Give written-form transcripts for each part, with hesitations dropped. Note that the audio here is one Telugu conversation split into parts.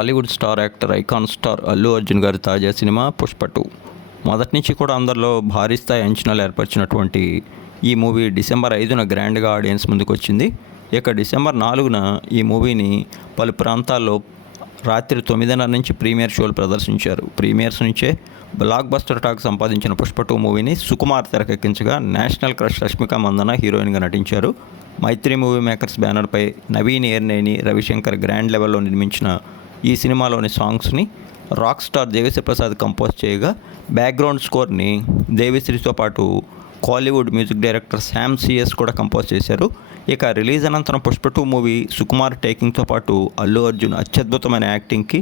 Hollywood star actor icon star Allu Arjun గారి తాజా సినిమా పుష్ప 2. మొదటి నుంచి కూడా అందరిలో భారీ స్థాయి అంచనాలు ఏర్పరిచినటువంటి ఈ మూవీ డిసెంబర్ 5న గ్రాండ్గా ఆడియన్స్ ముందుకు వచ్చింది. ఇక డిసెంబర్ 4న ఈ మూవీని పలు ప్రాంతాల్లో రాత్రి 9:30 నుంచి ప్రీమియర్ షోలు ప్రదర్శించారు. ప్రీమియర్స్ నుంచే బ్లాక్ బస్టర్ టాక్ సంపాదించిన పుష్ప 2 మూవీని సుకుమార్ తెరకెక్కించగా నేషనల్ క్రష్ రష్మిక మందన హీరోయిన్గా నటించారు. మైత్రి మూవీ మేకర్స్ బ్యానర్పై నవీన్ ఏర్నేని, రవిశంకర్ గ్రాండ్ లెవెల్లో నిర్మించిన ఈ సినిమాలోని సాంగ్స్ని rock star Devi Sri Prasad compose చేయగా, బ్యాక్గ్రౌండ్ స్కోర్ని దేవిశ్రీతో పాటు Kollywood music director Sam CS కూడా కంపోజ్ చేశారు. ఇక రిలీజ్ అనంతరం పుష్ప 2 మూవీ సుకుమార్ టేకింగ్తో పాటు అల్లు అర్జున్ అత్యద్భుతమైన యాక్టింగ్కి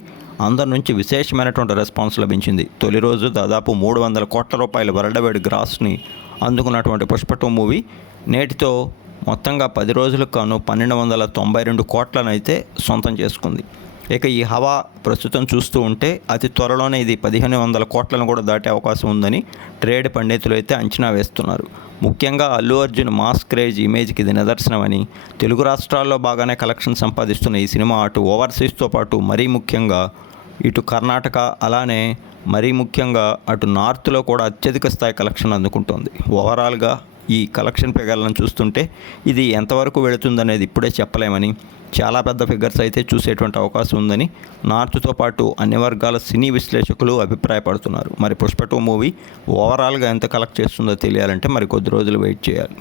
అందరి నుంచి విశేషమైనటువంటి రెస్పాన్స్ లభించింది. తొలి రోజు దాదాపు 300 కోట్ల రూపాయల వరల్డ్ గ్రాస్ని అందుకున్నటువంటి పుష్ప 2 మూవీ నేటితో మొత్తంగా 10 రోజులకు గాను 1292 కోట్లను అయితే సొంతం చేసుకుంది. ఇక ఈ హవా ప్రస్తుతం చూస్తూ ఉంటే అతి త్వరలోనే ఇది 1500 కోట్లను కూడా దాటే అవకాశం ఉందని ట్రేడ్ పండితులు అయితే అంచనా వేస్తున్నారు. ముఖ్యంగా అల్లు అర్జున్ మాస్ క్రేజ్ ఇమేజ్కి ఇది నిదర్శనమని, తెలుగు రాష్ట్రాల్లో బాగానే కలెక్షన్ సంపాదిస్తున్న ఈ సినిమా అటు ఓవర్సీస్తో పాటు మరీ ముఖ్యంగా ఇటు కర్ణాటక, అలానే మరీ ముఖ్యంగా అటు నార్త్లో కూడా అత్యధిక స్థాయి కలెక్షన్ అందుకుంటోంది. ఓవరాల్గా ఈ కలెక్షన్ ఫిగర్లను చూస్తుంటే ఇది ఎంతవరకు వెళుతుందనేది ఇప్పుడే చెప్పలేమని, చాలా పెద్ద ఫిగర్స్ అయితే చూసేటువంటి అవకాశం ఉందని నార్త్తో పాటు అన్ని వర్గాల సినీ విశ్లేషకులు అభిప్రాయపడుతున్నారు. మరి పుష్ప 2 మూవీ ఓవరాల్గా ఎంత కలెక్ట్ చేస్తుందో తెలియాలంటే మరి కొద్ది రోజులు వెయిట్ చేయాలి.